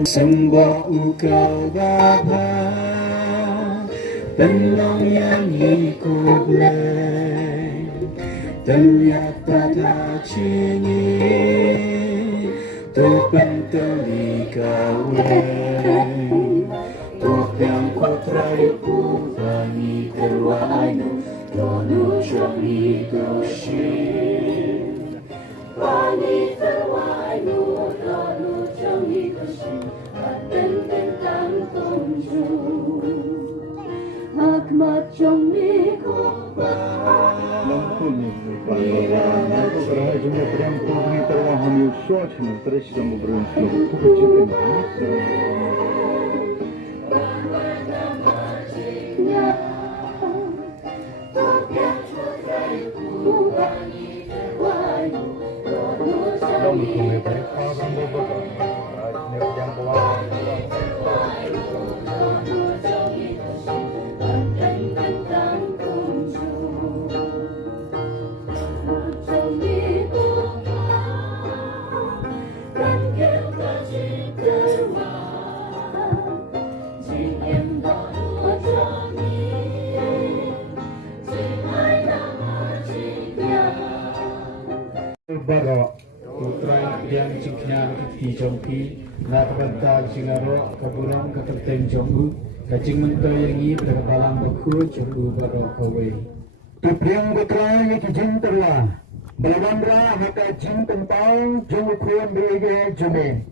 Sembah ukau bapa Penlong yang ikut leh Terlihat pada cini Topan terlikau Tok yang kutrai Bani terwainu Donu jami koshin Bani terwainu Donu jami koshin Tentang kunju Hakmat jong mi kuba Baro putra yang ciknya di jongpi nak bentar singaro kaburong keterteng jongu kacing mentau yang i berbalang beku jongu baro kowe tupriang putra yang kijing terla balawandra haka jing tempau jongu kuan berege jome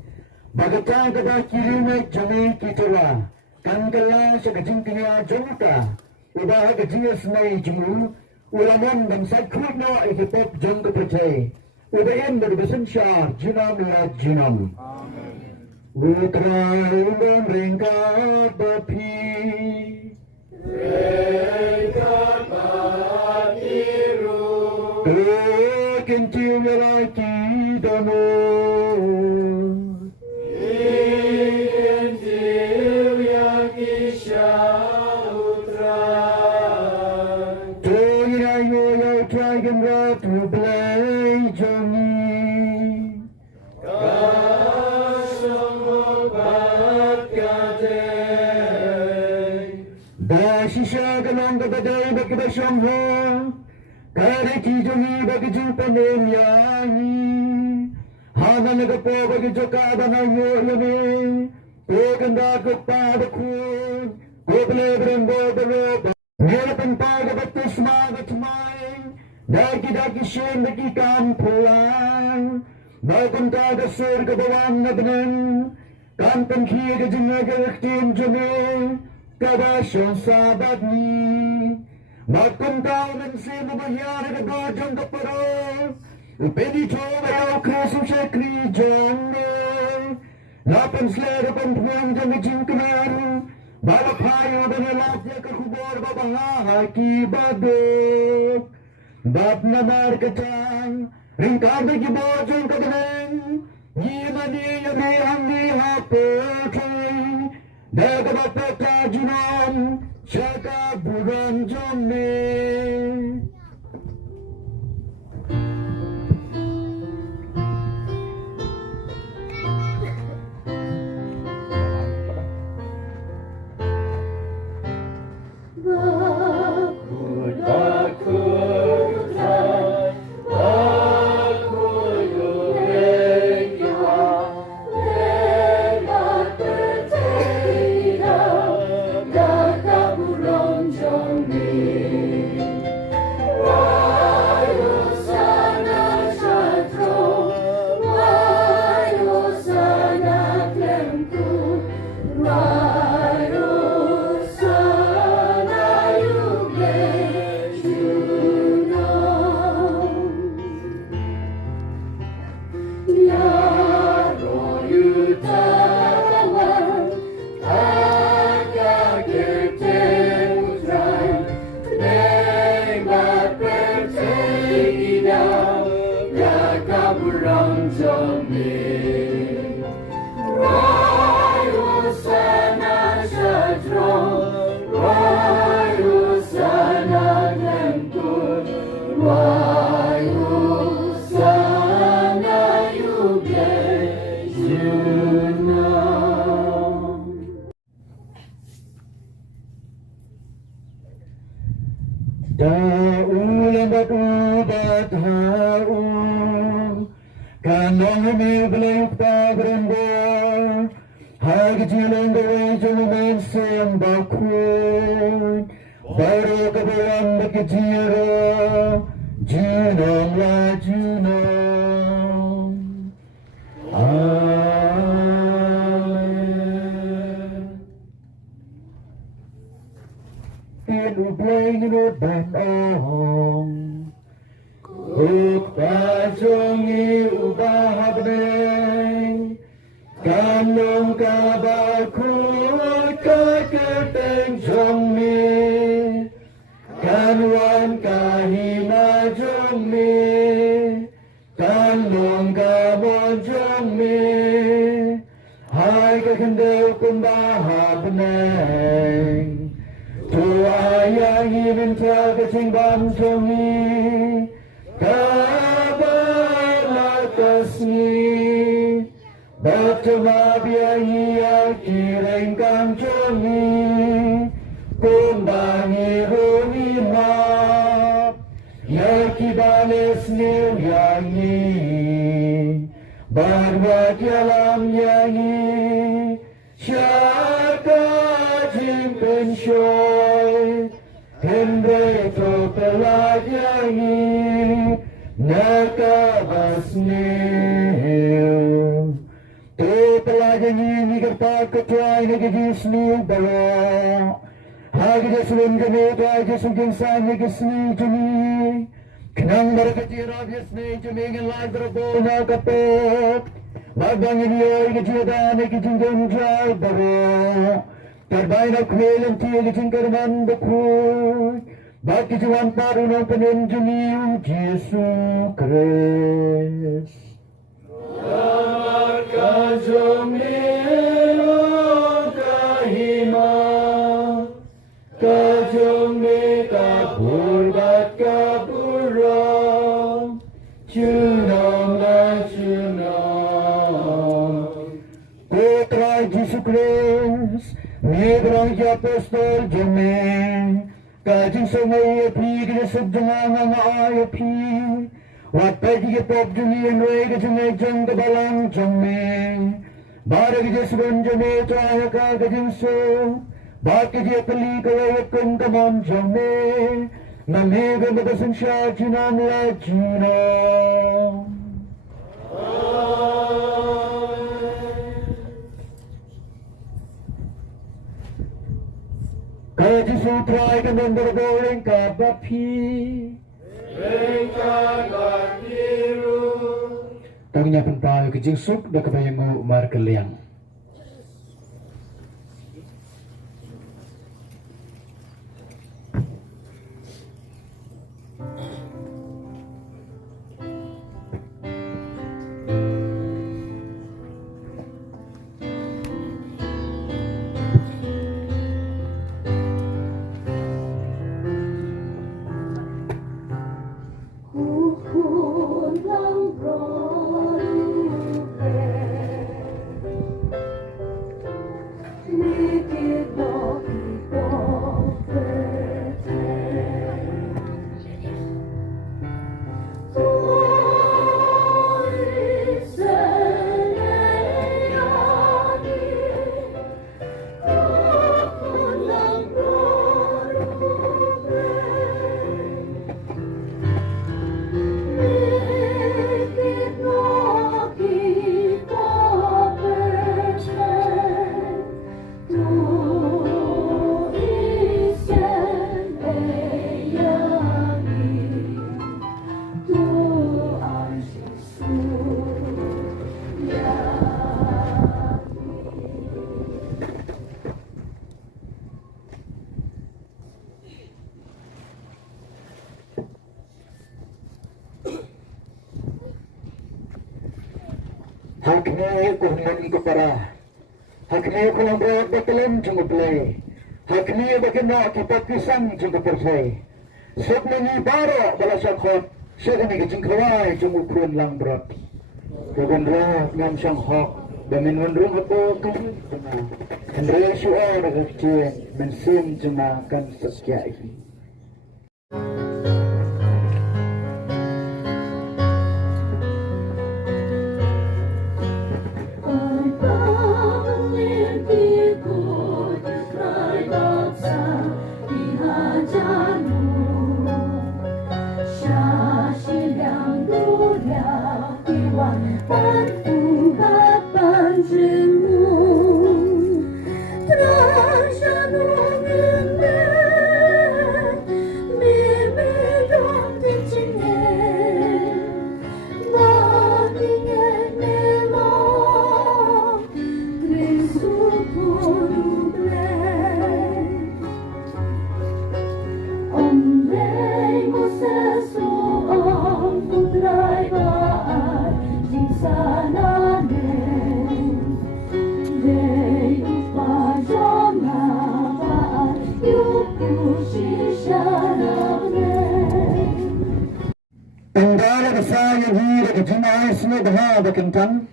bagata kada kiri naik jome kitela kangkala sekajing kinya jongka ubah kajing senai jongu ulaman bangsa kurno ikipop jong kepercayai Udayan dari besensyar jinam la jinam. Utrai dan ringkat bapi kencil lelaki dono kencil yang isyaudra to irayo yo dragon ratu belai jongi Shisha galong ka baday bagi basyong ho Kare ki jongi bagi jupa nemyangi Hana nagapo bagi joka banay mo yami Paganda ko pa bakun Kuble brembo baroba Nirapan pa gabatos magatumay Dagi shen bagi kampulang Magunta gasur kabawang nabnan Kampan kiya gajinagaraktin jami Kabasyong sabat ni Magkuntaw ng sinubahyari na gajang kaparo Upedito bayaw kasong siya krijang ni Lapan sleda pampuang jang ijing kanaru Balapayo da nilapya kakubor babahaki badok Bap na markatang Ringkada gibojong kaganang Yimani yami hangi hapotay Daga bapeta junan Shaka buran jomne Daulan bat hau Kanong hamil belayuk pabrendo Hagi jilang gawai jaluman sayang bakun Baru kabawan bakijira Junong la junong Ublay ngunod ban ong Ukpajongi ubahab neng Kanong kabakut kaketeng jong mi Kanwan kahina jong mi Kanong kabon jong mi Hai kakendeu kumbahab neng Tua yang minta kecing bantungi Kabar kasni Bertema biayi kireng kancongi Kumbangi rumi map Yaki balis nil yangi Barwat yalam yangi Syaka jimpen syoy Hendre to pelajani Nakabasnil To pelajani ni kerta ketuai negeri balo Hagi jasulun jami to aja sungking san negeri jami Kenang berkecil rafis ni jami ngin lai berbol nakapet Bagang ini kejutan kejenggan dry baro. Terbaik kwelan tiga kejengkerman bekui. Bagi Tuhan baru nang penunjungi Yesu Kristus. Selamat kajomelo kahima. Kajome kabur bat kaburong. Cunong na cunong. Putra Yesu Kristus. Migrang apostol jome. Kajing sungai api kena sedang api api. Wat pagi ke pop dunia roi ke sungai jang ke balang jame. Bara ke jesuan jame cahaya ka kajing so. Bat ke je peli ke wayakun ke man jame. Name ke batasan syah jinan la jinam. Kaji sutrai kan bergoreng kabapi, rengka bakiru. Tangnya pentai kejing sup dah kebayang umar keliang. Haknya kuhman ko para. Haknya ko lang berat batalan jung play. Haknya bakena kipat pisang jung percay. Sok mengi baro bala sakot. Sok ni kecing kawai jung ukun lang berat. Kagan ra ngam sang hok. Damin wandrung ako kan. Andre syuar kecil mensim jema kan sekiai. saya hira ke jemaah semua dah berkentang.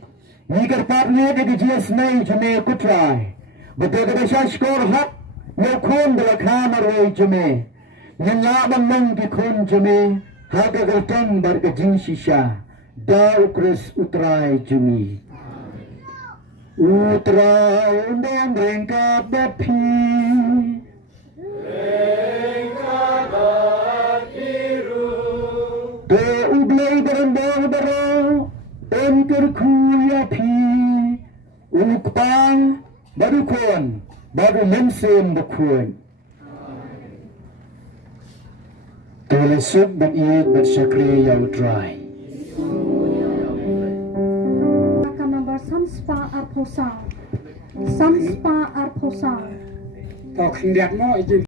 Nikar partner ke jias nai jeme kutrai. Betul ke desa skor hak nyokun bela kamar wei jeme. Nyala bang ki kun jeme haga gertang bar ke jin shisha. Da ukres utrai jemi. Utrai undang rengka bepi. Te ublay barang-barang Engker kuya pi Ukpang Badukon Badu mensim bakun Tulisuk bat-iit bat-syakri yaw dry. Akan nomor arposal. Sam spa arposal. Tok hendak mau izin